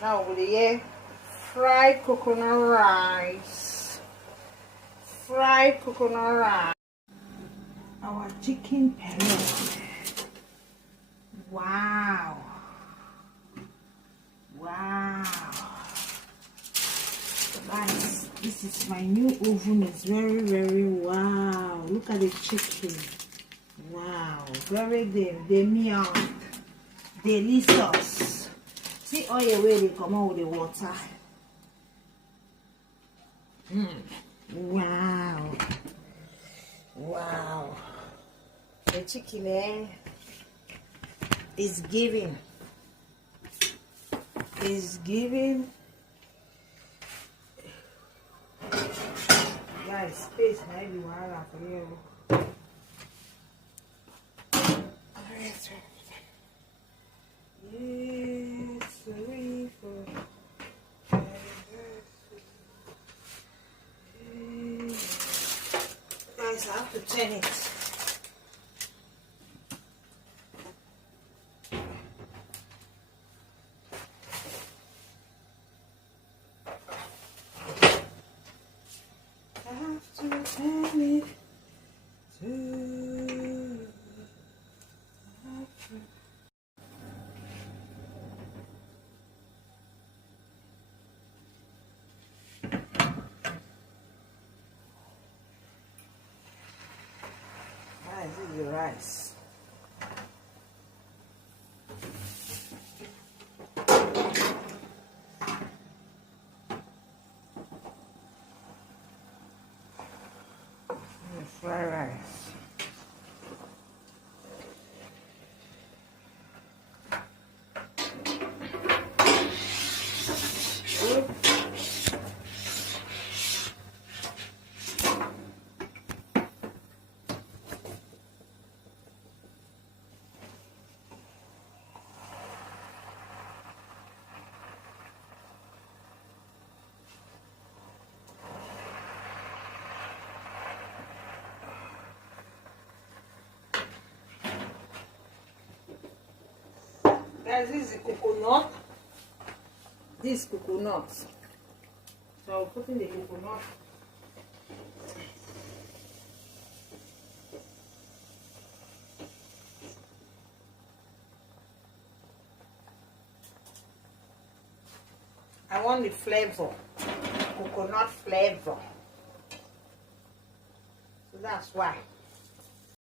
Now with the fried coconut rice. Fried coconut rice. Our chicken pellet. Wow. Wow. Guys, this is my new oven. It's very wow. Look at the chicken. Wow. Very meow. Delicious. See all the way they come out with the water. Wow. Wow. The chicken is giving. Is giving. Guys, space maybe while for you. Yes, 3, 4. Guys, I have to turn it. I have to turn it to. This is the rice. Fried rice. Guys, this is the coconut. This coconut. So I'll put in the coconut. I want the flavor, coconut flavor. So that's why.